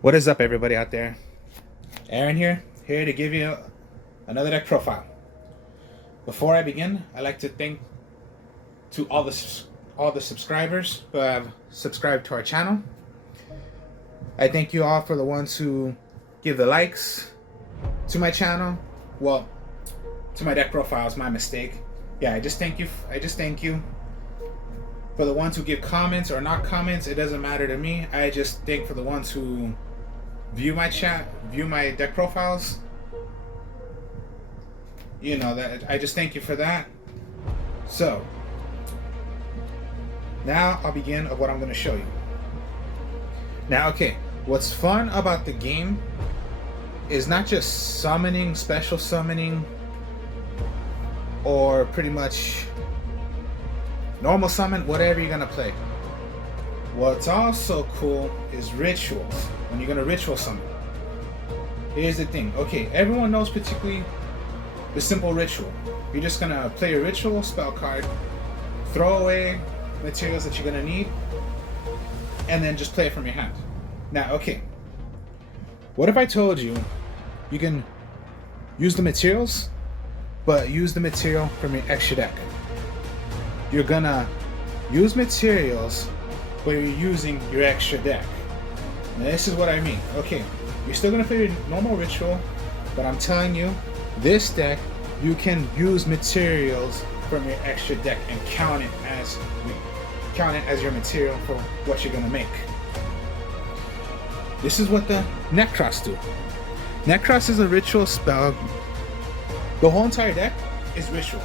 What is up, everybody out there? Aaron here to give you another deck profile. Before I begin, I'd like to thank to all the subscribers who have subscribed to our channel. I thank you all for the ones who give the likes to my channel. Well, to my deck profiles, my mistake. Yeah, I just thank you for the ones who give comments or not comments. It doesn't matter to me. I just thank for the ones who view my deck profiles. You know that I just thank you for that. So now I'll begin of what I'm going to show you. Now, okay, what's fun about the game is not just summoning, special summoning, or pretty much normal summon, whatever you're going to play. What's also cool is rituals. When you're going to ritual summon. Here's the thing. Okay, everyone knows particularly the simple ritual. You're just going to play a ritual spell card, throw away materials that you're going to need, and then just play it from your hand. Now, okay, what if I told you you can use the materials, but use the material from your extra deck? You're going to use materials, but you're using your extra deck. Now, this is what I mean. Okay, you're still going to play your normal ritual, but I'm telling you, this deck, you can use materials from your extra deck and count it as your material for what you're going to make. This is what the Nekroz do. Nekroz is a ritual spell. The whole entire deck is ritual.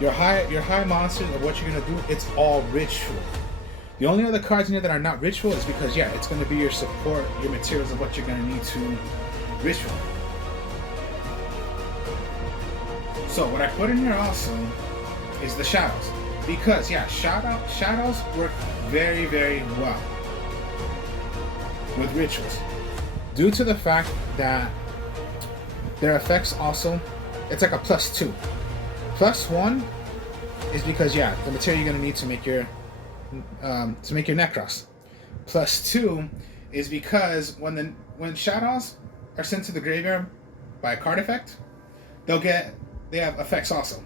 Your high monsters of what you're going to do, it's all ritual. The only other cards in here that are not ritual is because, yeah, it's going to be your support, your materials of what you're going to need to ritual. So what I put in here also is the shadows. Because, yeah, shadows work very, very well with rituals. Due to the fact that their effects also, it's like a +2. +1 is because, yeah, the material you're going to need to make your Nekroz. +2 is because when shadows are sent to the graveyard by a card effect, they have effects also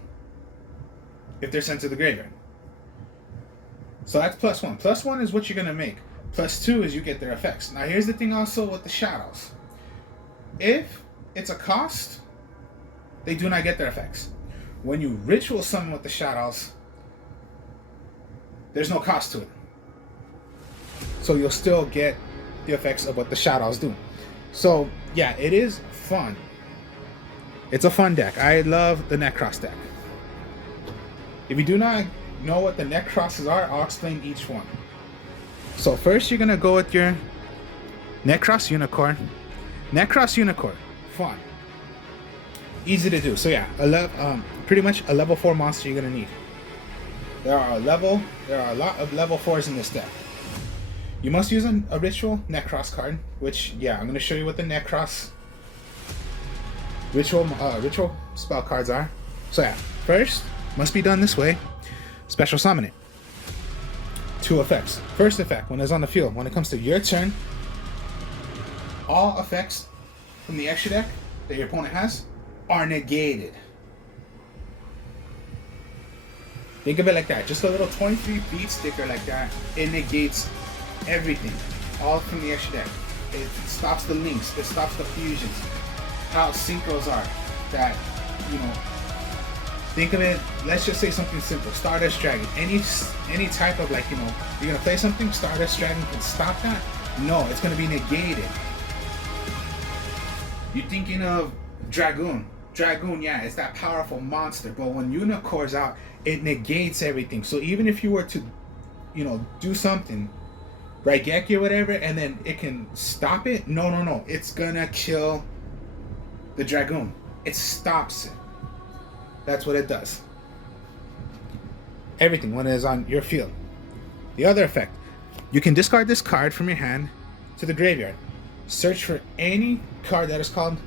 if they're sent to the graveyard. So that's +1. +1 is what you're gonna make. +2 is you get their effects. Now here's the thing also with the shadows. If it's a cost, they do not get their effects. When you ritual summon with the shadows, there's no cost to it. So you'll still get the effects of what the shadows do. So yeah, it is fun. It's a fun deck. I love the Nekroz deck. If you do not know what the Nekrozes are, I'll explain each one. So first you're gonna go with your Nekroz Unicorn. Nekroz Unicorn, fun. Easy to do. So yeah, pretty much a level 4 monster you're gonna need. There are a lot of level 4s in this deck. You must use a ritual Nekroz card, which, yeah, I'm going to show you what the Nekroz ritual spell cards are. So yeah, first, must be done this way, special summon it. 2 effects. First effect, when it's on the field, when it comes to your turn, all effects from the extra deck that your opponent has are negated. Think of it like that. Just a little 23 beat sticker like that. It negates everything. All from the extra deck. It stops the links. It stops the fusions. How synchros are. That, you know, think of it, let's just say something simple. Stardust Dragon. Any type of, like, you know, you're going to play something, Stardust Dragon can stop that? No, it's going to be negated. You're thinking of Dragoon. Dragoon, yeah, it's that powerful monster, but when Unicorn's out, it negates everything. So even if you were to, you know, do something, Raigeki or whatever, and then it can stop it, no, it's gonna kill the Dragoon. It stops it. That's what it does. Everything when it is on your field. The other effect, you can discard this card from your hand to the graveyard. Search for any card that is called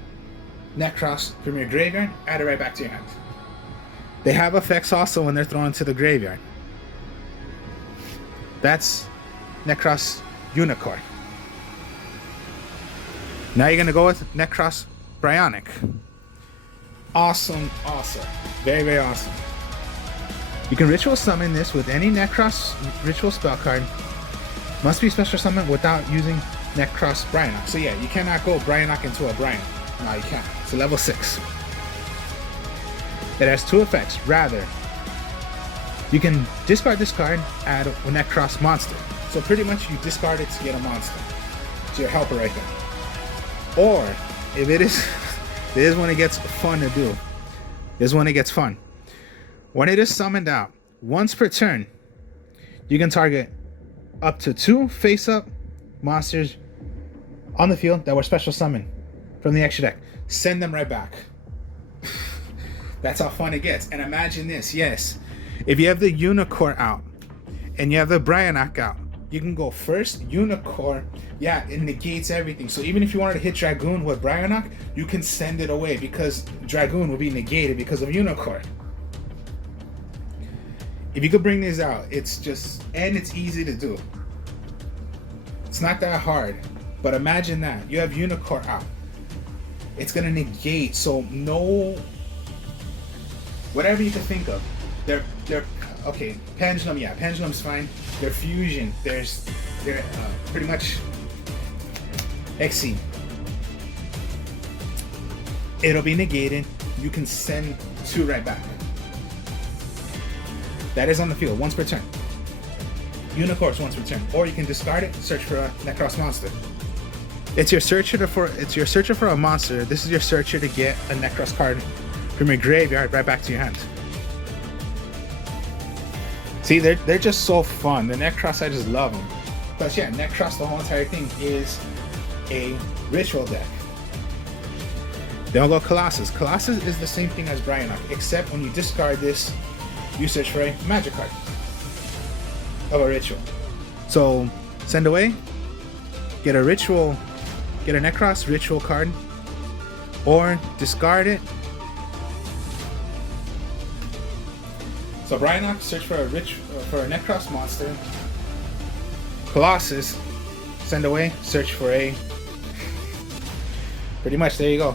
Nekroz from your graveyard, add it right back to your hand. They have effects also when they're thrown into the graveyard. That's Nekroz Unicorn. Now you're gonna go with Nekroz Bryonic. Awesome, awesome. Very, very awesome. You can ritual summon this with any Nekroz ritual spell card. Must be special summon without using Nekroz Bryonic. So yeah, you cannot go Bryonic into a Bryonic. No, you can't. It's a level 6. It has 2 effects. Rather, you can discard this card, add a Nekroz monster. So pretty much you discard it to get a monster. It's your helper right there. Or, if it is, this is when it gets fun to do. This is when it gets fun. When it is summoned out, once per turn, you can target up to 2 face-up monsters on the field that were special summoned from the extra deck. Send them right back. That's how fun it gets. And imagine this, yes. If you have the Unicorn out and you have the Bryonic out, you can go first Unicorn. Yeah, it negates everything. So even if you wanted to hit Dragoon with Bryonic, you can send it away because Dragoon will be negated because of Unicorn. If you could bring these out, it's just, and it's easy to do. It's not that hard, but imagine that. You have Unicorn out. It's gonna negate, so no, whatever you can think of. They're okay, Pendulum, yeah, Pendulum's fine. Their Fusion, they're pretty much Exceed. It'll be negated. You can send 2 right back. That is on the field, once per turn. Unicorns once per turn. Or you can discard it, search for a Nekroz monster. It's your searcher for a monster. This is your searcher to get a Nekroz card from your graveyard right back to your hand. See, they're just so fun. The Nekroz, I just love them. Plus, yeah, Nekroz, the whole entire thing is a ritual deck. Then we'll go Colossus. Colossus is the same thing as Bryonic, except when you discard this, you search for a magic card of a ritual. So send away, get a Nekroz ritual card, or discard it. So Bryonic, search for a Nekroz monster. Colossus, send away, search for a. Pretty much, there you go.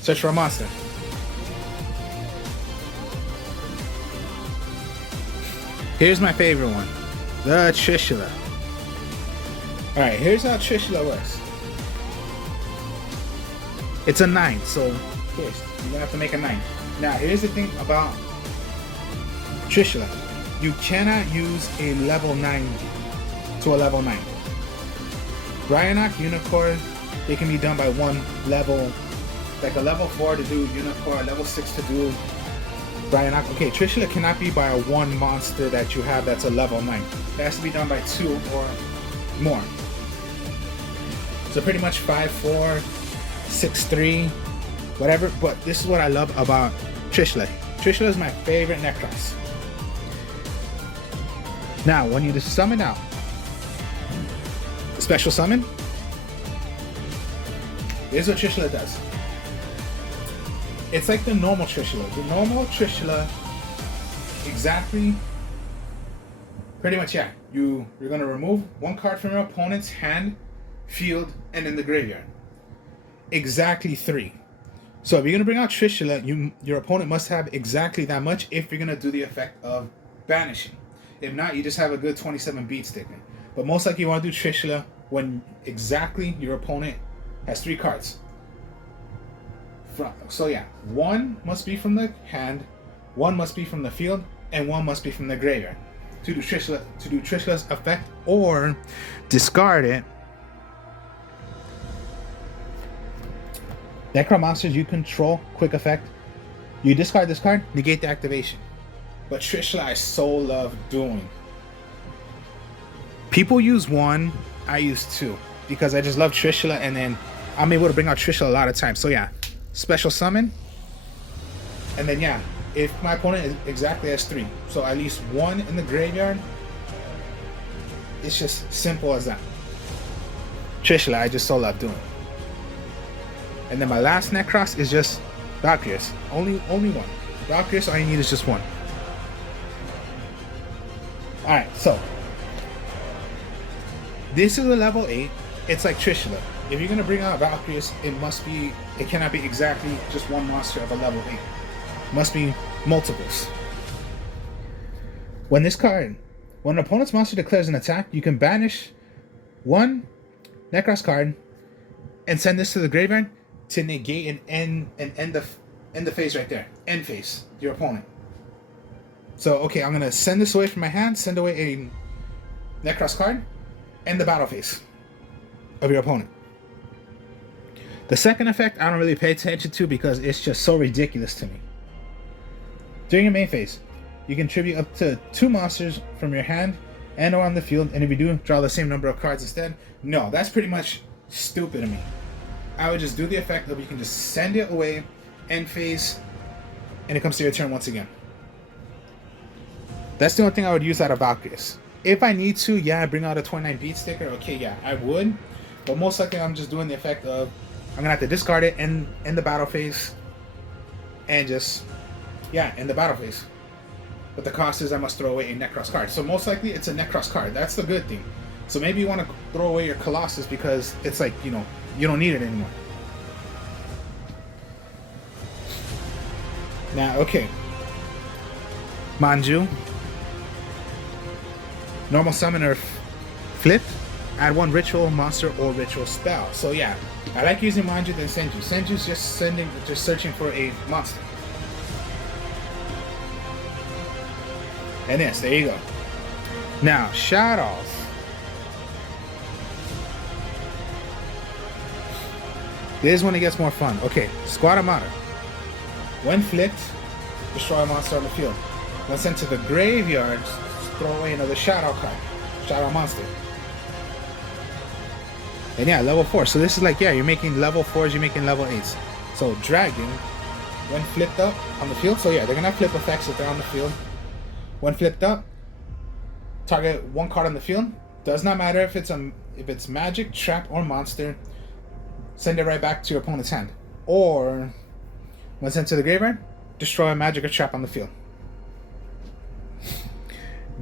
Search for a monster. Here's my favorite one, the Trishula. Alright, here's how Trishula works. It's a 9, so first, you're gonna have to make a 9. Now, here's the thing about Trishula. You cannot use a level 9 to a level 9. Bryonic, Unicorn, they can be done by one level, like a level 4 to do Unicorn, a level 6 to do Bryonic. Okay, Trishula cannot be by a 1 monster that you have that's a level 9. It has to be done by 2 or more. So pretty much 5-4, 6-3, whatever. But this is what I love about Trishula. Trishula is my favorite Nekroz. Now, when you just summon out, special summon, here's what Trishula does. It's like the normal Trishula. The normal Trishula, exactly, pretty much, yeah. You're going to remove 1 card from your opponent's hand, field, and in the graveyard. Exactly 3. So if you're going to bring out Trishula, your opponent must have exactly that much if you're going to do the effect of banishing. If not, you just have a good 27 beat sticker. But most likely you want to do Trishula when exactly your opponent has 3 cards. So yeah, 1 must be from the hand, 1 must be from the field, and 1 must be from the graveyard to do Trishula's effect, or discard it. Necro monsters you control, quick effect. You discard this card, negate the activation. But Trishula I so love doing. People use 1, I use 2. Because I just love Trishula, and then I'm able to bring out Trishula a lot of times. So yeah, special summon. And then yeah, if my opponent is exactly has 3, so at least 1 in the graveyard. It's just simple as that. Trishula I just so love doing. And then my last Nekroz is just Valkyries. Only 1. Valkyries, all you need is just 1. Alright, so This is a level 8. It's like Trishula. If you're gonna bring out Valkyries, it cannot be exactly just one monster of a level 8. It must be multiples. When an opponent's monster declares an attack, you can banish one Nekroz card and send this to the graveyard to negate and end the phase right there. End phase, your opponent. So, okay, I'm gonna send this away from my hand, send away a Nekroz card, end the battle phase of your opponent. The second effect I don't really pay attention to because it's just so ridiculous to me. During your main phase, you can tribute up to 2 monsters from your hand and or on the field, and if you do, draw the same number of cards instead. No, that's pretty much stupid to me. I would just do the effect of you can just send it away, end phase, and it comes to your turn once again. That's the only thing I would use out of Valkyries. If I need to, yeah, bring out a 29 beat sticker, okay, yeah, I would. But most likely I'm just doing the effect of I'm gonna have to discard it in the battle phase and just, yeah, in the battle phase. But the cost is I must throw away a Nekroz card. So most likely it's a Nekroz card. That's the good thing. So maybe you want to throw away your Colossus because it's like, you know, you don't need it anymore. Now, okay. Manju. Normal summon or flip. Add 1 ritual monster or ritual spell. So yeah, I like using Manju than Senju. Senju's just searching for a monster. And yes, there you go. Now, Shadoll. This is when it gets more fun. Okay, Squad Armada. When flipped, destroy a monster on the field. When sent to the graveyard, throw away another Shadoll card. Shadoll monster. And yeah, level 4. So this is like, yeah, you're making level 4s, you're making level 8s. So Dragon, when flipped up on the field, so yeah, they're gonna flip effects if they're on the field. When flipped up, target 1 card on the field. Does not matter if it's magic, trap, or monster. Send it right back to your opponent's hand. Or, when sent to the graveyard, destroy a magic or trap on the field.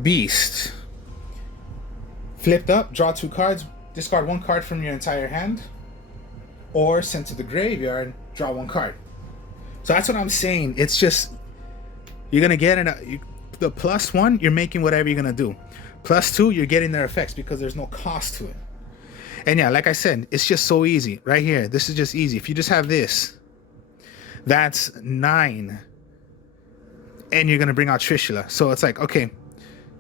Beast. Flipped up, draw 2 cards, discard 1 card from your entire hand. Or, sent to the graveyard, draw 1 card. So that's what I'm saying. It's just, you're going to get the +1, you're making whatever you're going to do. +2, you're getting their effects because there's no cost to it. And yeah, like I said, it's just so easy. Right here, this is just easy. If you just have this, that's 9. And you're going to bring out Trishula. So it's like, okay,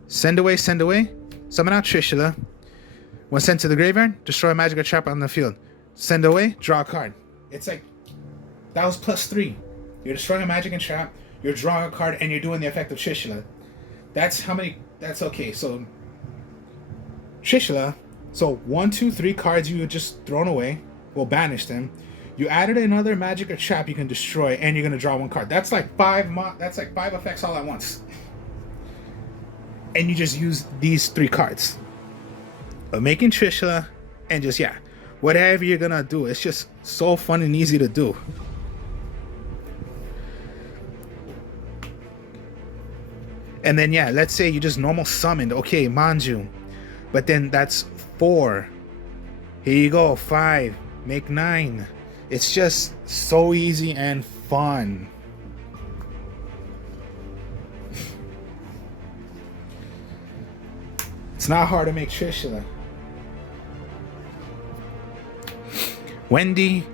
send away, summon out Trishula. When sent to the graveyard, destroy a magic or trap on the field. Send away, draw a card. It's like, that was +3. You're destroying a magic and trap, you're drawing a card, and you're doing the effect of Trishula. That's how many, that's okay. So, Trishula, so 1, 2, 3 cards you had just thrown away, will banish them. You added another magic or trap you can destroy, and you're gonna draw 1 card. That's like 5 effects all at once. And you just use these 3 cards. Of making Trishula, and just, yeah, whatever you're gonna do. It's just so fun and easy to do. And then, yeah, let's say you just normal summoned, okay, Manju. But then that's 4. Here you go, 5. Make 9. It's just so easy and fun. It's not hard to make Trishula. Wendy,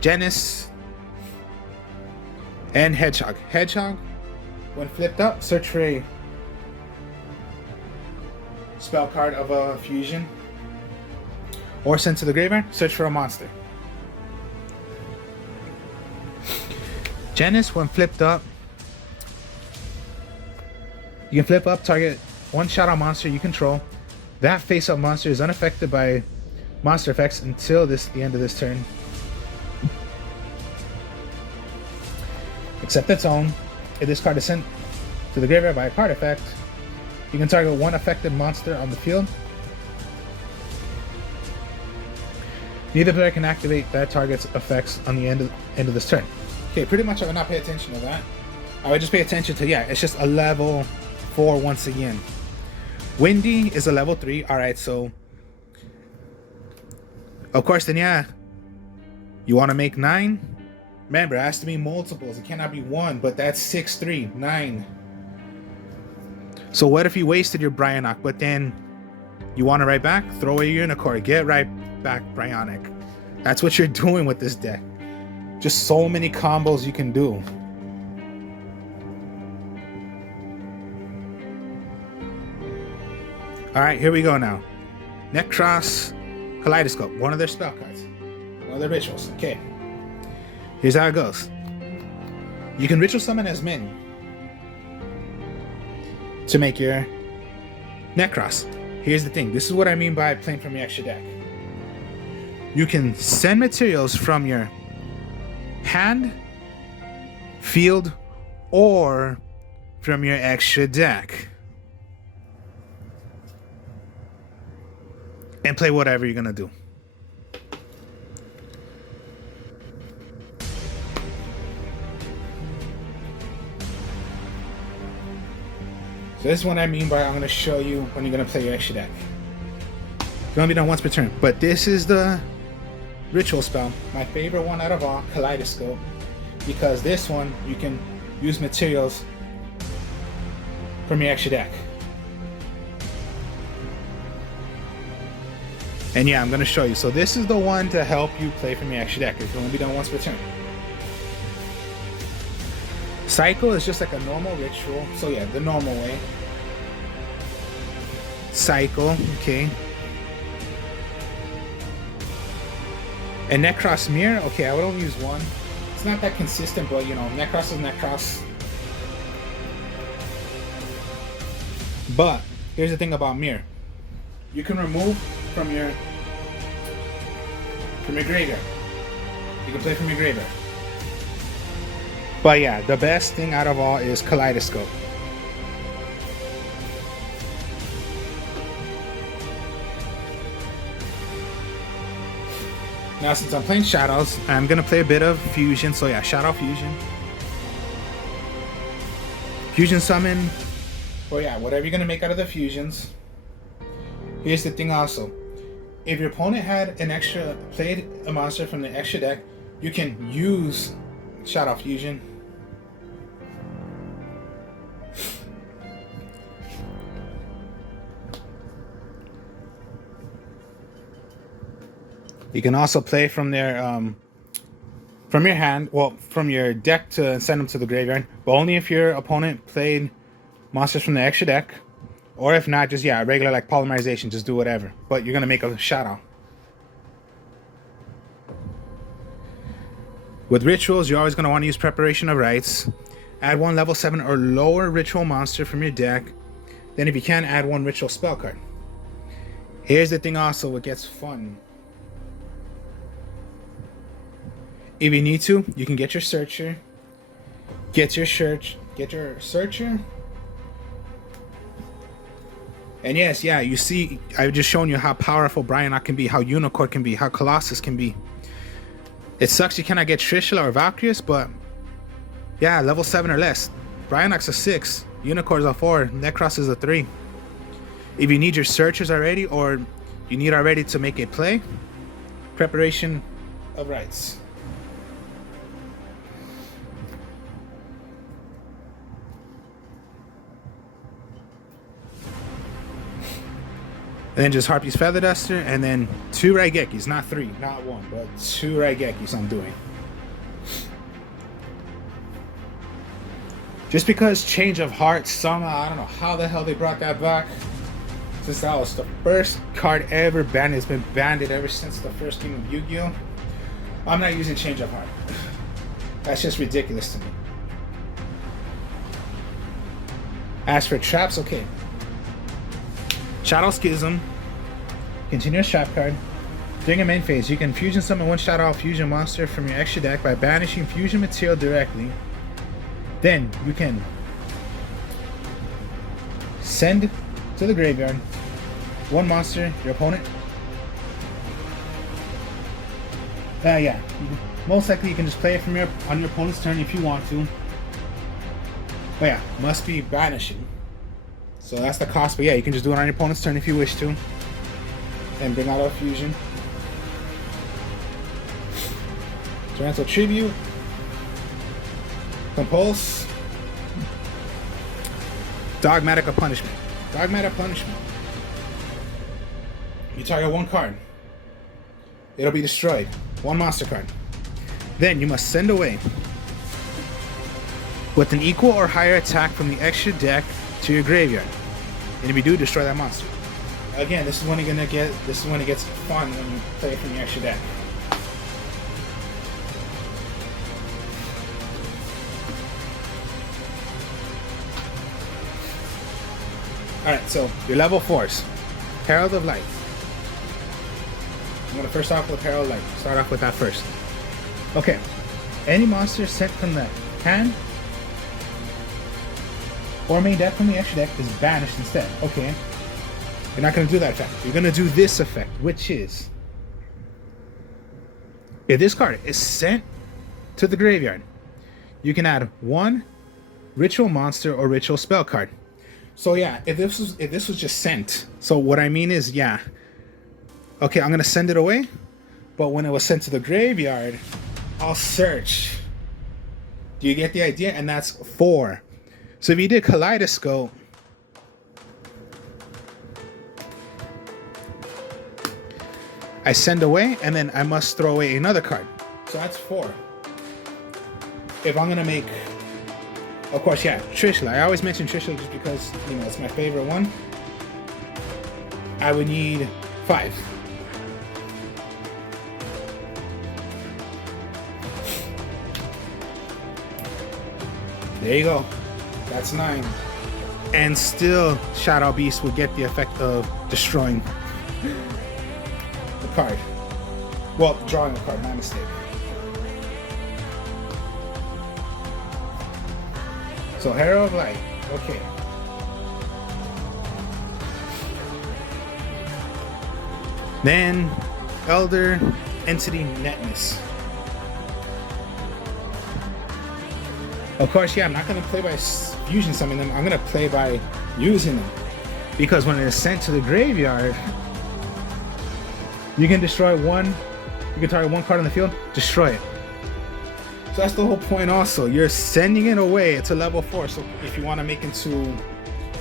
Janice, and Hedgehog. Hedgehog, when flipped up, search for a spell card of a fusion. Or sent to the graveyard, search for a monster. Janice, when flipped up, you can flip up, target 1 Shadoll monster you control. That face-up monster is unaffected by monster effects until the end of this turn. Except its own. If this card is sent to the graveyard by a card effect, you can target 1 affected monster on the field. Neither player can activate that target's effects on the end of this turn. Okay, pretty much I would not pay attention to that. I would just pay attention to, yeah, it's just a level 4 once again. Windy is a level 3. Alright, so Of course, then yeah, you want to make 9. Remember, it has to be multiples. It cannot be 1, but that's 6, 3, 9. So what if you wasted your Bryonic, but then you want to write back? Throw away your Unicorn. Get right back Bryonic. That's what you're doing with this deck. Just so many combos you can do. Alright, here we go now. Nekroz, Kaleidoscope. One of their spell cards. One of their rituals. Okay. Here's how it goes. You can ritual summon as many to make your Nekroz. Here's the thing. This is what I mean by playing from your extra deck. You can send materials from your hand, field, or from your extra deck. And play whatever you're gonna do. So this is what I mean by I'm gonna show you when you're gonna play your extra deck. It's gonna be done once per turn. But this is the ritual spell. My favorite one out of all, Kaleidoscope. Because this one you can use materials from your extra deck. And yeah, I'm going to show you. So this is the one to help you play from your extra deck. It's going to be done once per turn. Cycle is just like a normal ritual. So yeah, the normal way. Cycle, okay. And Nekroz Mirror, okay, I would only use one. It's not that consistent, but you know, Nekroz is Nekroz. But here's the thing about Mirror. You can remove from your graveyard. You can play from your graveyard. But yeah, the best thing out of all is Kaleidoscope. Now since I'm playing Shadows, I'm gonna play a bit of Fusion. So yeah, Shadow Fusion. Fusion Summon. Or yeah, whatever you're gonna make out of the fusions. Here's the thing also. If your opponent had played a monster from the extra deck, you can use Shadow Fusion. You can also play from their from your hand, well, from your deck to send them to the graveyard, but only if your opponent played monsters from the extra deck. Or if not, just, yeah, regular like polymerization, just do whatever. But you're going to make a Shadow. With rituals, you're always going to want to use Preparation of Rites. Add one level 7 or lower ritual monster from your deck. Then if you can, add one ritual spell card. Here's the thing also, what gets fun. If you need to, you can get your Searcher. Get your Searcher. And yes, yeah, you see, I've just shown you how powerful Bryonic can be, how Unicorn can be, how Colossus can be. It sucks you cannot get Trishula or Valkyrius, but yeah, level 7 or less. Bryonic's a 6, Unicorn's a 4, Nekroz is a 3. If you need your Searchers already, or you need already to make a play, Preparation of Rites. And then just Harpy's Feather Duster, and then 2 Raigekis, not 3, not 1, but 2 Raigekis I'm doing. Just because Change of Heart, somehow, I don't know how the hell they brought that back. Since that was the first card ever banned, it's been banned ever since the first game of Yu-Gi-Oh! I'm not using Change of Heart. That's just ridiculous to me. As for traps, okay. Shadow Schism. Continuous trap card. During a main phase, you can fusion summon one Shadow fusion monster from your extra deck by banishing fusion material directly. Then you can send to the graveyard one monster, your opponent. Yeah. Most likely you can just play it from on your opponent's turn if you want to. But yeah, must be banishing. So that's the cost, but yeah, you can just do it on your opponent's turn if you wish to. And bring out a fusion. Torrential Tribute. Compulse. Dogmatic of Punishment. Dogmatic Punishment. You target one card. It'll be destroyed. One monster card. Then you must send away with an equal or higher attack from the extra deck to your graveyard. And if you do, destroy that monster. Again, this is when you're gonna get. This is when it gets fun when you play from the extra deck. Alright, so your level 4s. Herald of Light. I'm gonna first off with Herald of Light. Start off with that first. Okay. Any monster sent from the hand or main deck from the extra deck is banished instead. Okay. You're not gonna do that effect. You're gonna do this effect, which is if this card is sent to the graveyard, you can add one ritual monster or ritual spell card. So yeah, if this was just sent, so what I mean is, yeah, okay, I'm gonna send it away, but when it was sent to the graveyard, I'll search. Do you get the idea? And that's 4. So if you did Kaleidoscope, I send away, and then I must throw away another card. So that's 4. If I'm gonna make, of course, yeah, Trishula. I always mention Trishula just because, you know, it's my favorite one. I would need 5. There you go. That's 9. And still, Shadow Beast will get the effect of destroying the card. Well, drawing a card, my mistake. So, Herald of Light. Okay. Then, Elder Entity Netness. Of course, yeah, I'm not going to play by fusion summoning them. I'm going to play by using them. Because when it is sent to the graveyard, you can destroy one. You can target one card on the field, destroy it. So that's the whole point also. You're sending it away to level 4. So if you want to make into...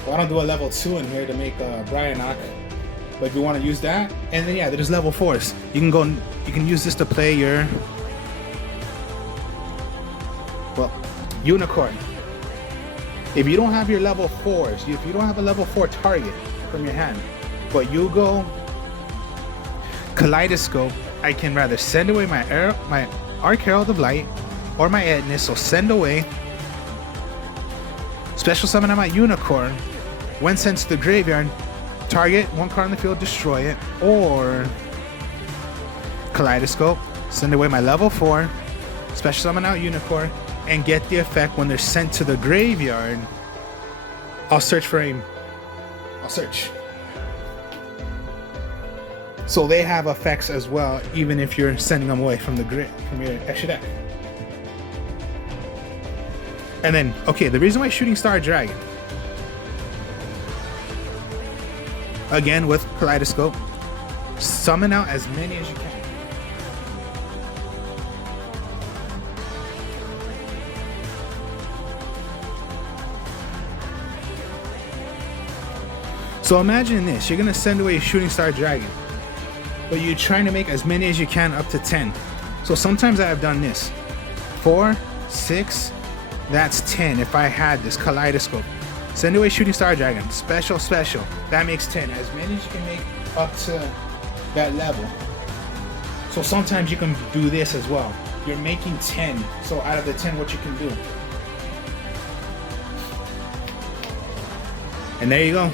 Well, I don't do a level 2 in here to make a Bryanok. But if you want to use that, and then yeah, there's level 4s. You can go. You can use this to play your... Well, Unicorn. If you don't have your level 4s, if you don't have a level 4 target from your hand, but you go Kaleidoscope, I can rather send away my Arc Herald of Light or my Etnus, so send away, special summon on my Unicorn, when sent to the graveyard, target one card on the field, destroy it, or Kaleidoscope, send away my level 4, special summon out Unicorn, and get the effect when they're sent to the graveyard. I'll search for aim. I'll search. So they have effects as well, even if you're sending them away from the grid, from your extra deck. And then, okay, the reason why Shooting Star Dragon, again with Kaleidoscope, summon out as many as you can. So imagine this, you're gonna send away a Shooting Star Dragon, but you're trying to make as many as you can up to 10. So sometimes I have done this. 4, 6, that's 10 if I had this Kaleidoscope. Send away Shooting Star Dragon, special, that makes 10. As many as you can make up to that level. So sometimes you can do this as well. You're making 10, so out of the 10, what you can do. And there you go.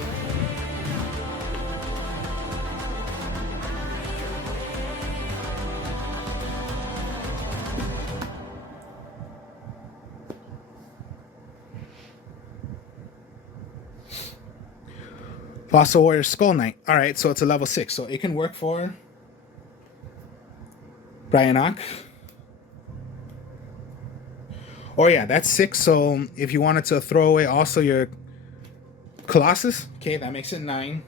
Fossil Warrior Skull Knight. Alright, so it's a level 6. So it can work for Bryanok. Oh yeah, that's 6. So if you wanted to throw away also your Colossus, okay, that makes it 9.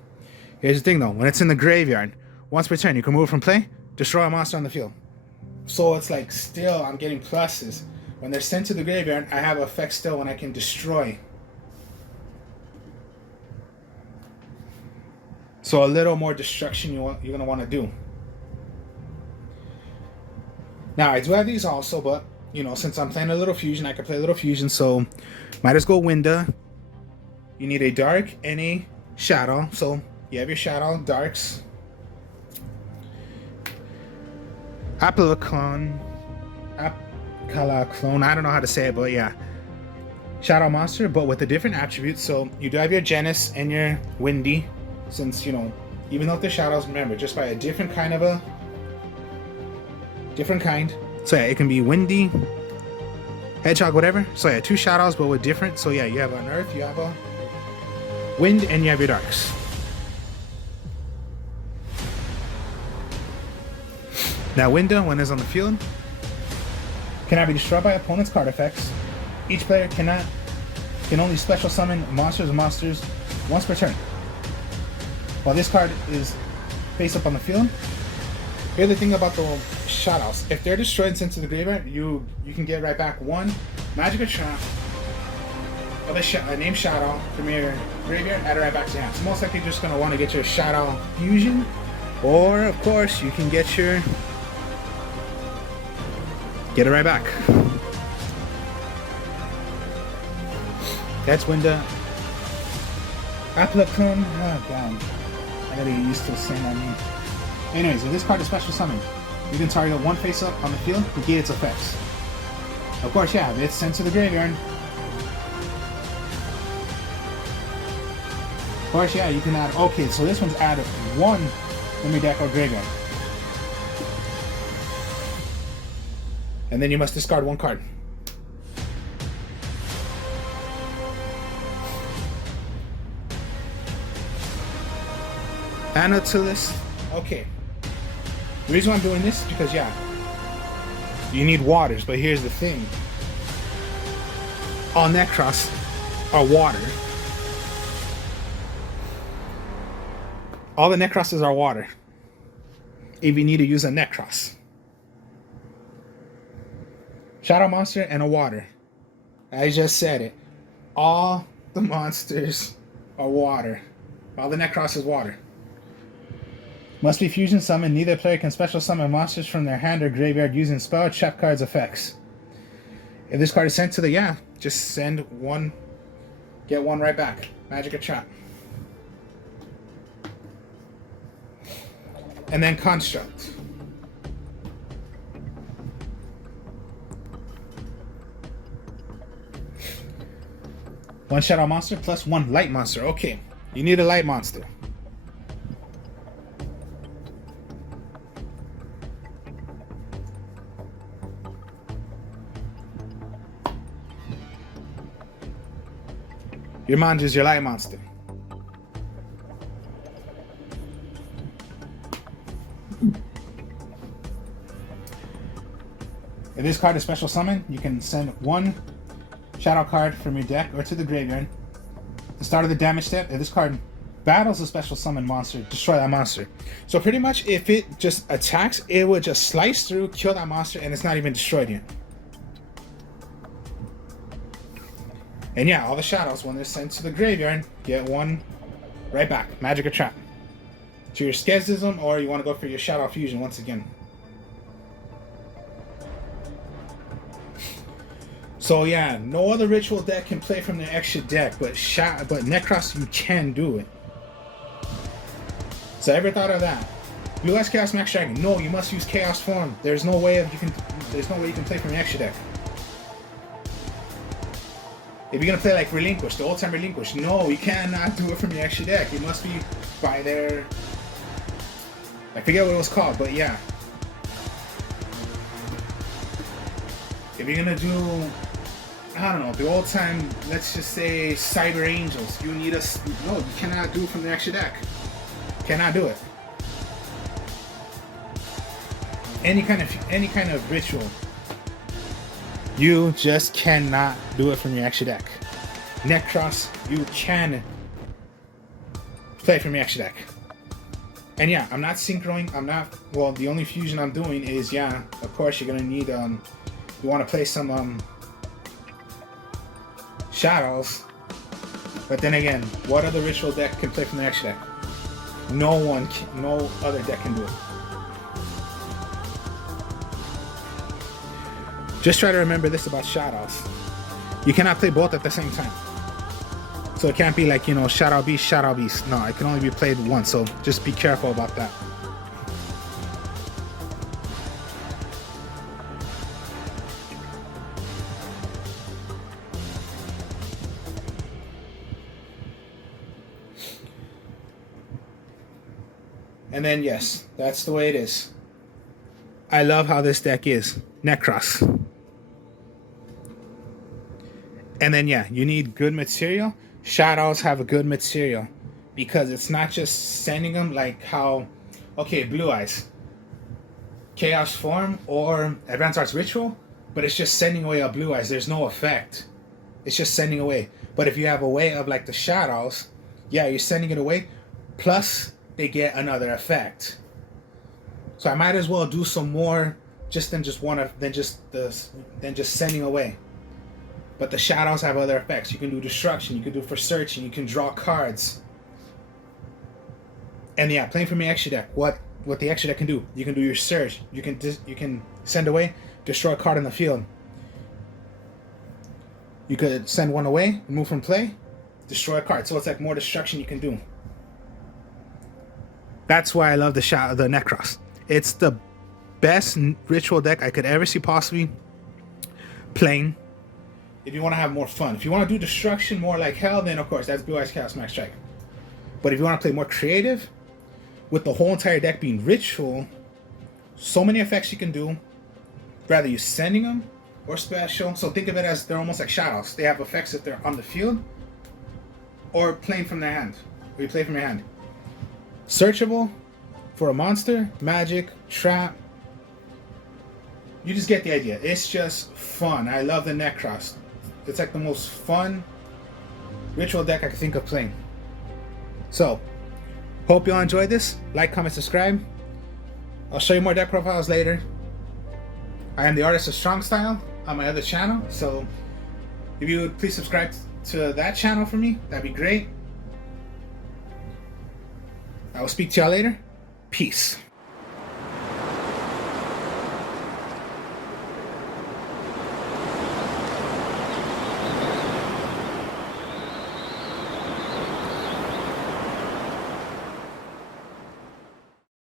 Here's the thing though, when it's in the graveyard, once per turn, you can move from play, destroy a monster on the field. So it's like still I'm getting pluses. When they're sent to the graveyard, I have effects still when I can destroy. So a little more destruction you're going to want to do. Now, I do have these also, but, you know, since I'm playing a little fusion, I can play a little fusion, so might as well go Winda. You need a dark and a shadow. So you have your shadow, darks. Apalaclone. Apalaclone. I don't know how to say it, but yeah. Shadow monster, but with a different attribute. So you do have your Genis and your Windy. Since, you know, even though they're shadows, remember, just by a different kind. So yeah, it can be Windy, Hedgehog, whatever. So yeah, 2 shadows, but with different. So yeah, you have an Earth, you have a Wind, and you have your Darks. Now Winda, when it's on the field, cannot be destroyed by opponent's card effects. Each player can only special summon monsters once per turn. While this card is face up on the field, here's the thing about the Shadowls. If they're destroyed and sent to the graveyard, you can get right back 1 Magic Trap of a named Shadow from your graveyard, add it right back to your hand. So most likely you're just going to want to get your Shadow Fusion, or of course you can get it right back. That's Winda. Apalaclone. Oh god. I gotta get used to saying that name. Anyways, if this card is special summon, you can target 1 face up on the field, negate its effects. Of course, yeah, it's sent to the graveyard. Of course, yeah, you can add. Okay, so this one's added 1 from your deck or graveyard. And then you must discard 1 card. Anatolis. Okay. The reason why I'm doing this is because, yeah, you need waters, but here's the thing. All Nekroz are water. All the Nekrozes are water. If you need to use a Nekroz. Shadow monster and a water. I just said it. All the monsters are water. All the Nekroz is water. Must be fusion summoned. Neither player can special summon monsters from their hand or graveyard using spell, trap cards, effects. If this card is sent to the just send 1, get 1 right back. Magic or trap. And then construct. One shadow monster plus 1 light monster. Okay, you need a light monster. Your Manja is your light monster. If this card is special summon, you can send 1 shadow card from your deck or to the graveyard. The start of the damage step, if this card battles a special summon monster, destroy that monster. So pretty much if it just attacks, it would just slice through, kill that monster, and it's not even destroyed yet. And yeah, all the shadows, when they're sent to the graveyard, get 1 right back. Magic or trap. To your Skepticism, or you want to go for your Shadow Fusion once again. So yeah, no other ritual deck can play from the extra deck, but Nekroz, you can do it. So ever thought of that? Blue Eyes Chaos Max Dragon. No, you must use Chaos Form. There's no way you can play from the extra deck. If you're gonna play like Relinquish, the old time Relinquish, no, you cannot do it from your extra deck. It must be by their, I forget what it was called, but yeah. If you're gonna do, I don't know, the old time, let's just say Cyber Angels, you need no, you cannot do it from the extra deck. Cannot do it. Any kind of ritual, you just cannot do it from your extra deck. Nekroz, you can play from your extra deck. And yeah, I'm not synchroing. I'm not, well, the only fusion I'm doing is, yeah, of course you're gonna need, you want to play some Shadolls. But then again, what other ritual deck can play from the extra deck? No one can, no other deck can do it. Just try to remember this about Shadolls. You cannot play both at the same time. So it can't be like, you know, Shadoll Beast, Shadoll Beast. No, it can only be played once, so just be careful about that. And then, yes, that's the way it is. I love how this deck is. Nekroz. And then, yeah, you need good material. Shadows have a good material because it's not just sending them like how, okay, Blue Eyes, Chaos Form or Advanced Arts Ritual, but it's just sending away a Blue Eyes. There's no effect. It's just sending away. But if you have a way of like the Shadows, yeah, you're sending it away, plus they get another effect. So I might as well do some more than just sending away. But the Shadows have other effects. You can do destruction, you can do for searching, you can draw cards. And yeah, playing from your extra deck, what the extra deck can do. You can do your search, you can send away, destroy a card in the field. You could send one away, remove from play, destroy a card. So it's like more destruction you can do. That's why I love the Nekroz. It's the best ritual deck I could ever see possibly playing. If you want to have more fun. If you want to do destruction more like hell, then of course that's Blue Eyes Chaos Max Strike. But if you want to play more creative, with the whole entire deck being ritual, so many effects you can do. Rather you sending them or special. So think of it as they're almost like Shadows. They have effects if they're on the field or playing from their hand. Or you play from your hand. Searchable for a monster, magic, trap. You just get the idea. It's just fun. I love the Nekroz. It's like the most fun ritual deck I can think of playing. So, hope you all enjoyed this. Like, comment, subscribe. I'll show you more deck profiles later. I am the artist of Strong Style on my other channel. So, if you would please subscribe to that channel for me, that'd be great. I will speak to y'all later. Peace.